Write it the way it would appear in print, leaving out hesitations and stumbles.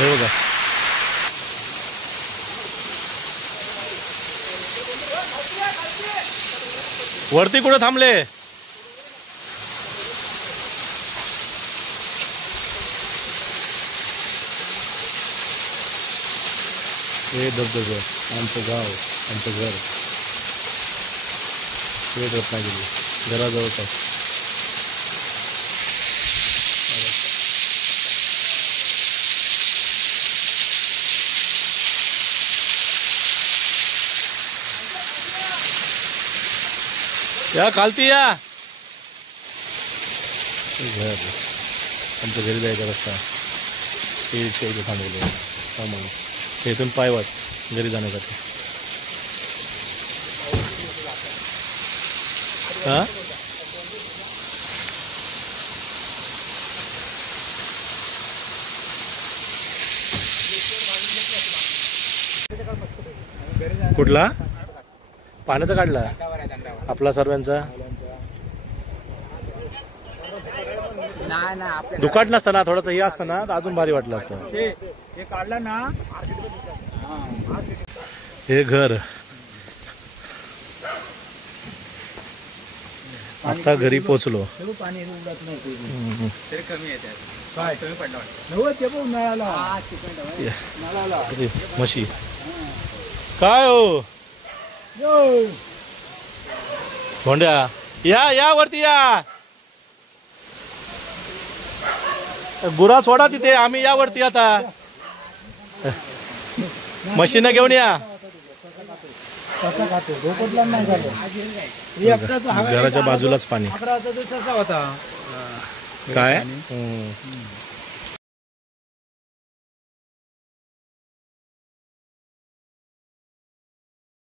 हे बघा वरती कुठे थांबले? हे धबधबे आमचं गाव, आमचं घर, हे रत्नागिरी घराजवळच आहे. या खालती या. घर आमच्या घरी जायचा रस्ता हे रिक्षा इथे थांबवले सामान इथून पायवाट घरी जाण्यासाठी. हा कुठला पाण्याचा काढला आपला सर्वांचा दुकाट नसतं ना थोडंसं हे असतं ना अजून भारी वाटलं असतं. हे काढलं ना हे घर आता घरी पोचलो. पाणी उडत नाही तरी कमी येते काय कमी पडला ते पण नळाला म्हशी काय हो धोंड्या या या वरती या. गुरा सोडा तिथे आम्ही या वरती आता म्हशीनं घेऊन या. घराच्या बाजूलाच पाणी काय